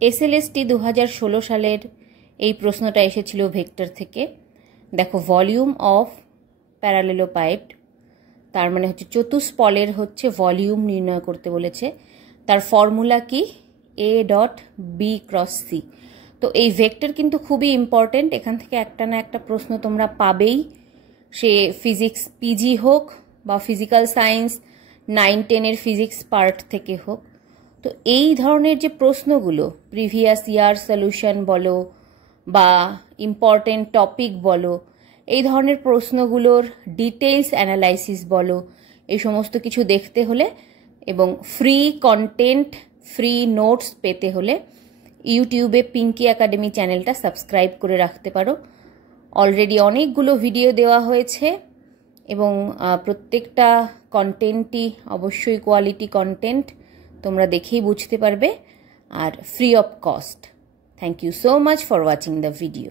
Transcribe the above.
SLST 2016 সালের এই প্রশ্নটা এসেছিল ভেক্টর থেকে। দেখো, ভলিউম অফ প্যারালেলোপাইপড, তার মানে হচ্ছে চতুষ্পলের হচ্ছে ভলিউম নির্ণয় করতে বলেছে। তার ফর্মুলা কি? A dot B cross C. তো এই ভেক্টর কিন্তু খুবই ইম্পর্টেন্ট, এখান থেকে একটা না একটা প্রশ্ন তোমরা পাবেই, সে ফিজিক্স পিজি হোক বা ফিজিক্যাল সায়েন্স 9-10 ফিজিক্স পার্ট থেকে হোক। তো এই ধরনের যে প্রশ্নগুলো, প্রিভিয়াস ইয়ার সলিউশন বলো বা ইম্পর্টেন্ট টপিক বলো, এই ধরনের প্রশ্নগুলোর ডিটেলস অ্যানালাইসিস বলো, এই সমস্ত কিছু দেখতে হলে এবং ফ্রি কন্টেন্ট, ফ্রি নোটস পেতে হলে ইউটিউবে পিঙ্কি একাডেমি চ্যানেলটা সাবস্ক্রাইব করে রাখতে পারো। অলরেডি অনেকগুলো ভিডিও দেওয়া হয়েছে এবং প্রত্যেকটা কন্টেন্টই অবশ্যই কোয়ালিটি কন্টেন্ট, তোমরা দেখেই বুঝতে পারবে, আর free of cost. Thank you so much for watching the video.